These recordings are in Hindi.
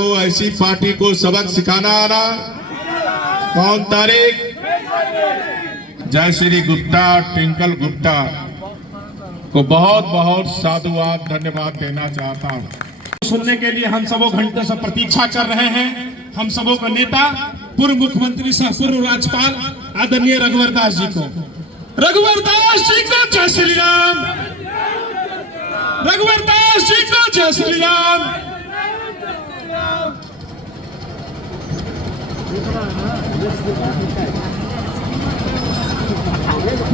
को ऐसी पार्टी को सबक सिखाना आना। कौन तारीख? जय श्री गुप्ता, ट्विंकल गुप्ता को बहुत बहुत साधुवाद धन्यवाद देना चाहता हूँ। सुनने के लिए हम सबों घंटों से प्रतीक्षा कर रहे हैं। हम सबों का नेता पूर्व मुख्यमंत्री सह पूर्व राज्यपाल आदरणीय रघुवर दास जी को, रघुवर दास जी को जय श्री राम, रघुवर दास जी को जय श्री राम।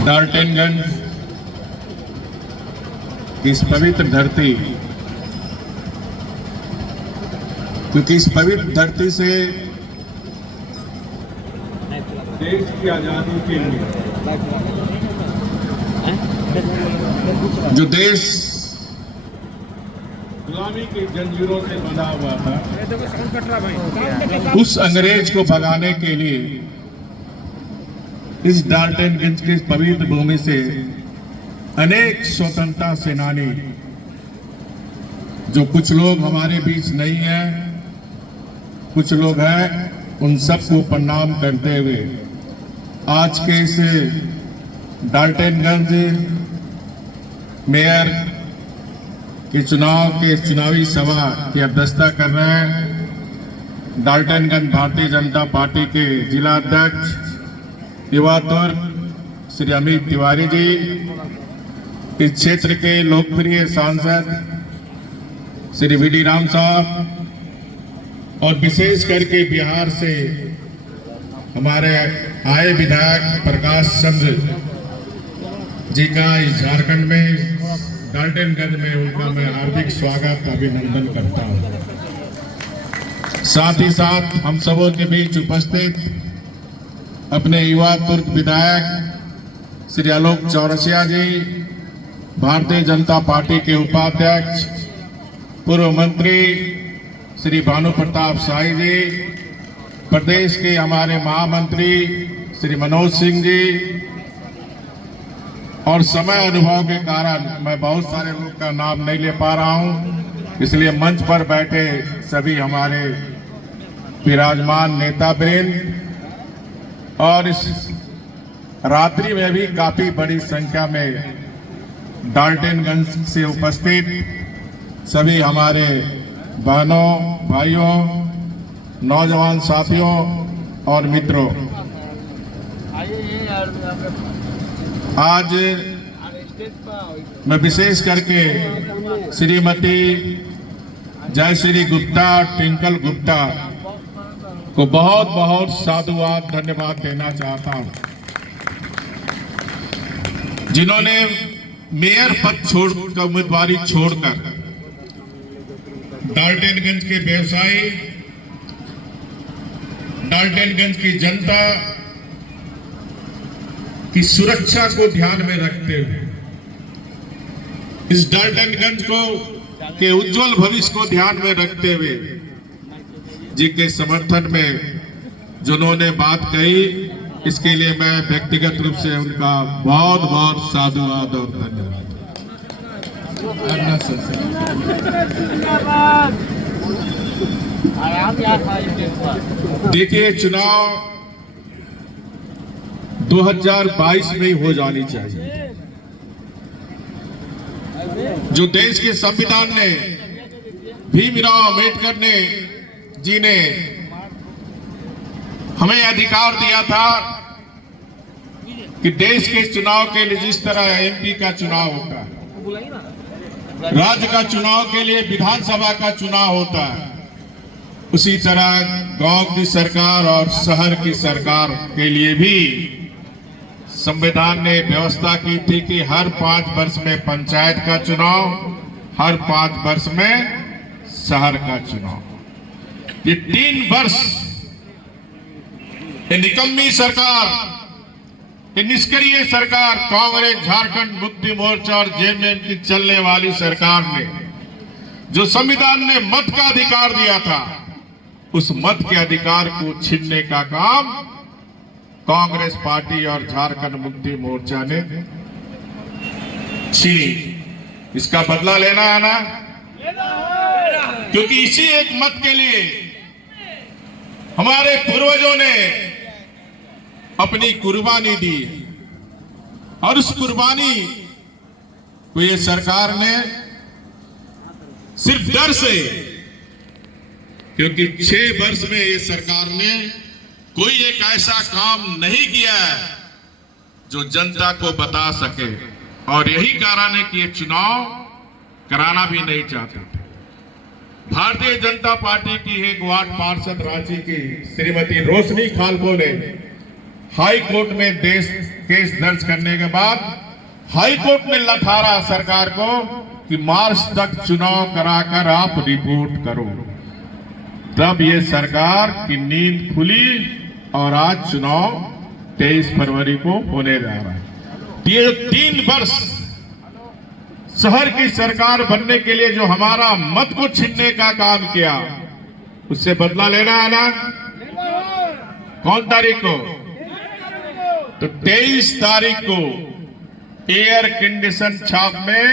डाल्टनगंज की इस पवित्र धरती, क्योंकि इस पवित्र धरती से देश की आजादी के लिए जो देश गुलामी की जंजीरों से बंधा हुआ था, उस अंग्रेज को भगाने के लिए इस डाल्टनगंज की पवित्र भूमि से अनेक स्वतंत्रता सेनानी, जो कुछ लोग हमारे बीच नहीं है, कुछ लोग हैं, उन सबको प्रणाम करते हुए आज के इस डाल्टनगंज मेयर के चुनाव के चुनावी सभा की अध्यक्षता कर रहे हैं डाल्टनगंज भारतीय जनता पार्टी के जिला अध्यक्ष युवा तुर्क श्री अमित तिवारी जी, इस क्षेत्र के लोकप्रिय सांसद श्री वी डी राम साहब, और विशेष करके बिहार से हमारे आए विधायक प्रकाश चंद्र जी का इस झारखंड में डाल्टनगंज में उनका मैं हार्दिक स्वागत अभिनंदन करता हूं। साथ ही साथ हम सबों के बीच उपस्थित अपने युवा तुर्क विधायक श्री आलोक चौरसिया जी, भारतीय जनता पार्टी के उपाध्यक्ष पूर्व मंत्री श्री भानु प्रताप शाही जी, प्रदेश के हमारे महामंत्री श्री मनोज सिंह जी, और समय अनुभव के कारण मैं बहुत सारे लोग का नाम नहीं ले पा रहा हूं, इसलिए मंच पर बैठे सभी हमारे विराजमान नेतावृंद और इस रात्रि में भी काफी बड़ी संख्या में डाल्टनगंज से उपस्थित सभी हमारे बहनों, भाइयों, नौजवान साथियों और मित्रों, आज मैं विशेष करके श्रीमती जय श्री गुप्ता, ट्विंकल गुप्ता को बहुत बहुत साधुवाद धन्यवाद देना चाहता हूं, जिन्होंने मेयर पद छोड़कर उम्मीदवारी छोड़कर डाल्टनगंज के व्यवसायी, डाल्टनगंज की जनता की सुरक्षा को ध्यान में रखते हुए, इस डाल्टनगंज को के उज्जवल भविष्य को ध्यान में रखते हुए जी के समर्थन में जिन्होंने बात कही, इसके लिए मैं व्यक्तिगत रूप से उनका बहुत बहुत साधुवाद और धन्यवाद। देखिए, चुनाव 2022 में ही हो जानी चाहिए। जो देश के संविधान ने भीमराव अंबेडकर ने जी ने हमें अधिकार दिया था कि देश के चुनाव के लिए जिस तरह एमपी का चुनाव होता है, राज्य का चुनाव के लिए विधानसभा का चुनाव होता है, उसी तरह गांव की सरकार और शहर की सरकार के लिए भी संविधान ने व्यवस्था की थी कि हर 5 वर्ष में पंचायत का चुनाव, हर 5 वर्ष में शहर का चुनाव। ये 3 वर्ष ये निकम्मी सरकार, ये निष्क्रिय सरकार, कांग्रेस, झारखंड मुक्ति मोर्चा और जेएमएम की चलने वाली सरकार ने जो संविधान ने मत का अधिकार दिया था, उस मत के अधिकार को छीनने का काम कांग्रेस पार्टी और झारखंड मुक्ति मोर्चा ने छीनी। इसका बदला लेना है ना? क्योंकि इसी एक मत के लिए हमारे पूर्वजों ने अपनी कुर्बानी दी और उस कुर्बानी को ये सरकार ने सिर्फ डर से, क्योंकि 6 वर्ष में ये सरकार ने कोई एक ऐसा काम नहीं किया है जो जनता को बता सके, और यही कारण है कि ये चुनाव कराना भी नहीं चाहते थे। भारतीय जनता पार्टी की एक वार्ड पार्षद रांची की श्रीमती रोशनी खालको ने हाई कोर्ट में केस दर्ज करने के बाद हाई कोर्ट ने लथारा सरकार को कि मार्च तक चुनाव कराकर आप रिपोर्ट करो। तब ये सरकार की नींद खुली और आज चुनाव 23 फरवरी को होने जा रहा है। ये 3 वर्ष शहर की सरकार बनने के लिए जो हमारा मत को छीनने का काम किया, उससे बदला लेना है ना। कौन तारीख को? तो 23 तारीख को एयर कंडीशन छाप में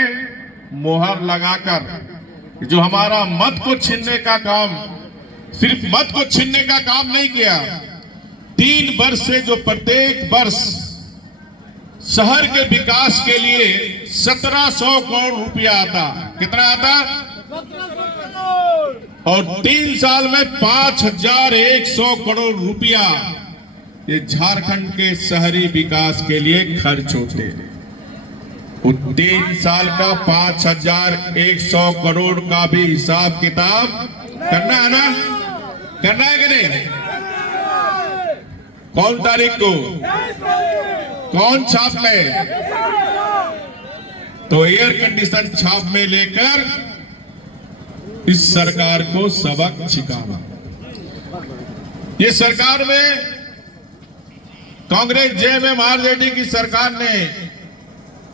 मोहर लगाकर जो हमारा मत को छीनने का काम, सिर्फ मत को छीनने का काम नहीं किया, 3 वर्ष से जो प्रत्येक वर्ष शहर के विकास के लिए 1700 करोड़ रुपया आता, कितना आता? और 3 साल में 5100 करोड़ रुपया ये झारखंड के शहरी विकास के लिए खर्च होते। 3 साल का 5100 करोड़ का भी हिसाब किताब करना है ना, करना है कि नहीं? कौन तारीख को? कौन छाप में? तो एयर कंडीशन छाप में लेकर इस सरकार को सबक सिखाना। ये सरकार में कांग्रेस जेएमएम आरजेडी की सरकार ने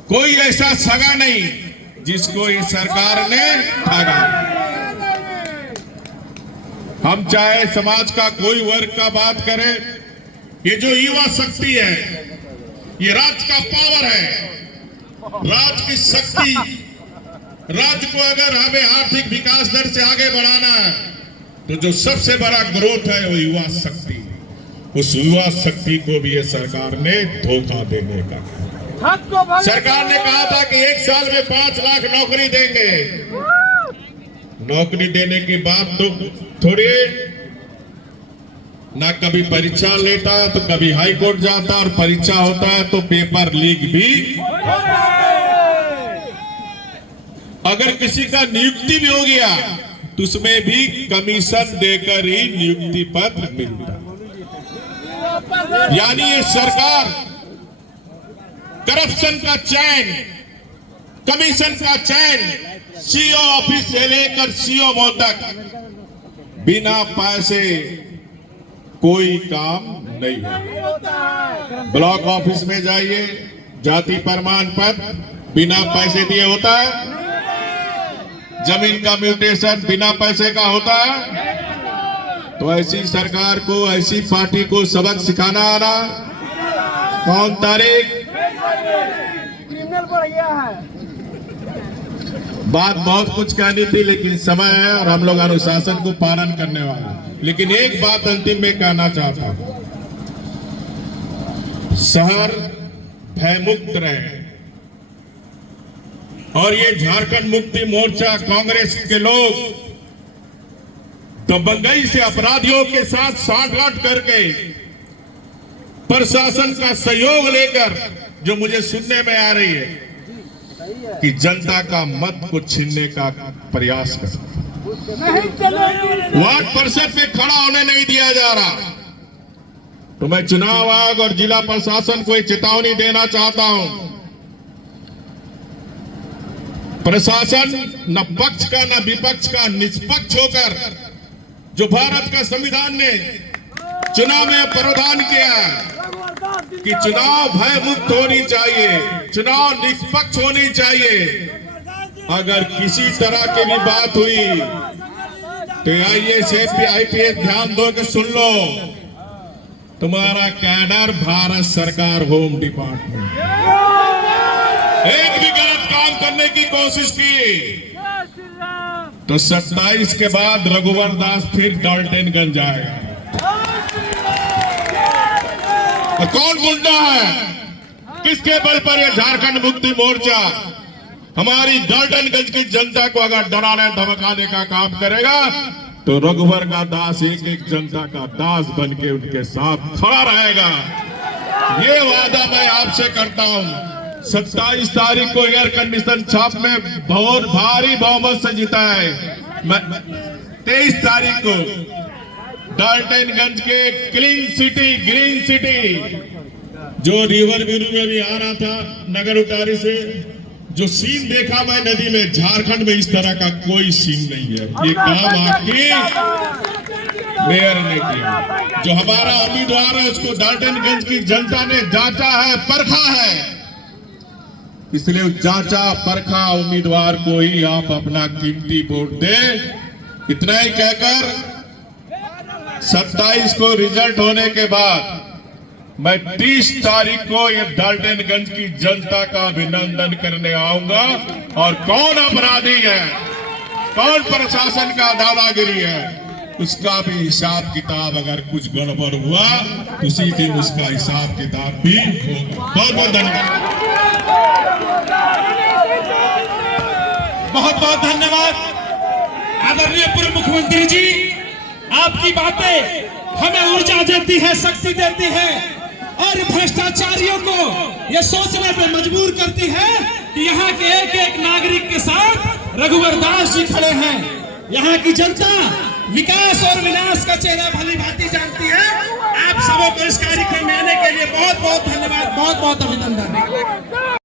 कोई ऐसा सगा नहीं जिसको इस सरकार ने ठगा। हम चाहे समाज का कोई वर्ग का बात करें, ये जो युवा शक्ति है, ये राज का पावर है, राज की शक्ति। राज्य को अगर हमें आर्थिक विकास दर से आगे बढ़ाना है तो जो सबसे बड़ा ग्रोथ है वो युवा शक्ति। उस युवा शक्ति को भी ये सरकार ने धोखा देने का। सरकार ने कहा था कि 1 साल में 5 लाख नौकरी देंगे। नौकरी देने के बाद तो थोड़ी ना कभी परीक्षा लेता तो कभी हाई कोर्ट जाता, और परीक्षा होता है तो पेपर लीक भी। अगर किसी का नियुक्ति भी हो गया तो उसमें भी कमीशन देकर ही नियुक्ति पत्र मिलता। यानी ये सरकार करप्शन का चैन, कमीशन का चैन, सीओ ऑफिस से लेकर सीओ तक बिना पैसे कोई काम नहीं है। ब्लॉक ऑफिस में जाइए, जाति प्रमाण पत्र बिना पैसे दिए होता है, जमीन का म्यूटेशन बिना पैसे का होता है। तो ऐसी सरकार को, ऐसी पार्टी को सबक सिखाना आना। कौन तारीख? क्रिमिनल बढ़ गया है। बात बहुत कुछ कहनी थी लेकिन समय है और हम लोग अनुशासन को पालन करने वाले। लेकिन एक बात अंतिम में कहना चाहता हूं, शहर भयमुक्त रहे। और ये झारखंड मुक्ति मोर्चा कांग्रेस के लोग दबंगई से अपराधियों के साथ सांठगांठ करके प्रशासन का सहयोग लेकर, जो मुझे सुनने में आ रही है कि जनता का मत को छीनने का प्रयास कर, वार्ड परिषद में खड़ा होने नहीं दिया जा रहा। तो मैं चुनाव आयोग और जिला प्रशासन को एक चेतावनी देना चाहता हूं। प्रशासन न पक्ष का न विपक्ष का, निष्पक्ष होकर, जो भारत का संविधान ने चुनाव में प्रावधान किया कि चुनाव भय मुक्त होनी चाहिए, चुनाव निष्पक्ष होनी चाहिए। अगर किसी तरह की भी बात हुई तो आईएएस आईपीएस ध्यान दो के सुन लो, तुम्हारा कैडर भारत सरकार होम डिपार्टमेंट। एक भी गलत काम करने की कोशिश की तो 27 के बाद रघुवर दास फिर डाल्टनगंज आएगा। तो कौन गुंडा है? किसके बल पर यह झारखंड मुक्ति मोर्चा हमारी डाल्टनगंज की जनता को अगर डराने धमकाने का काम करेगा तो रघुवर का दास एक एक जनता का दास बन के उनके साथ खड़ा रहेगा। ये वादा मैं आपसे करता हूं। 27 तारीख को एयर कंडीशन छाप में बहुत भारी बहुमत से जीता है। 23 तारीख को डाल्टनगंज के क्लीन सिटी ग्रीन सिटी जो रिवर व्यू में भी आ रहा था नगर उतारी से, जो सीन देखा मैं नदी में, झारखंड में इस तरह का कोई सीन नहीं है। ये काम आपकी मेयर ने किया। जो हमारा उम्मीदवार है उसको डाल्टनगंज की जनता ने जांचा है, परखा है, इसलिए जांचा परखा उम्मीदवार को ही आप अपना कीमती वोट दे। इतना ही कहकर 27 को रिजल्ट होने के बाद मैं 30 तारीख को ये डाल्टनगंज की जनता का अभिनंदन करने आऊंगा। और कौन अपराधी है, कौन प्रशासन का दादागिरी है, उसका भी हिसाब किताब, अगर कुछ गड़बड़ हुआ उसी दिन उसका हिसाब किताब भी होगा। बहुत बहुत धन्यवाद। बहुत बहुत धन्यवाद आदरणीय पूर्व मुख्यमंत्री जी। आपकी बातें हमें ऊर्जा देती है, शक्ति देती है और भ्रष्टाचारियों को यह सोचने पे मजबूर करती है कि यहाँ के एक एक नागरिक के साथ रघुवर दास जी खड़े हैं। यहाँ की जनता विकास और विनाश का चेहरा भली भांति जानती है। आप सबों को इस कार्यक्रम में आने के लिए बहुत बहुत धन्यवाद, बहुत बहुत अभिनंदन।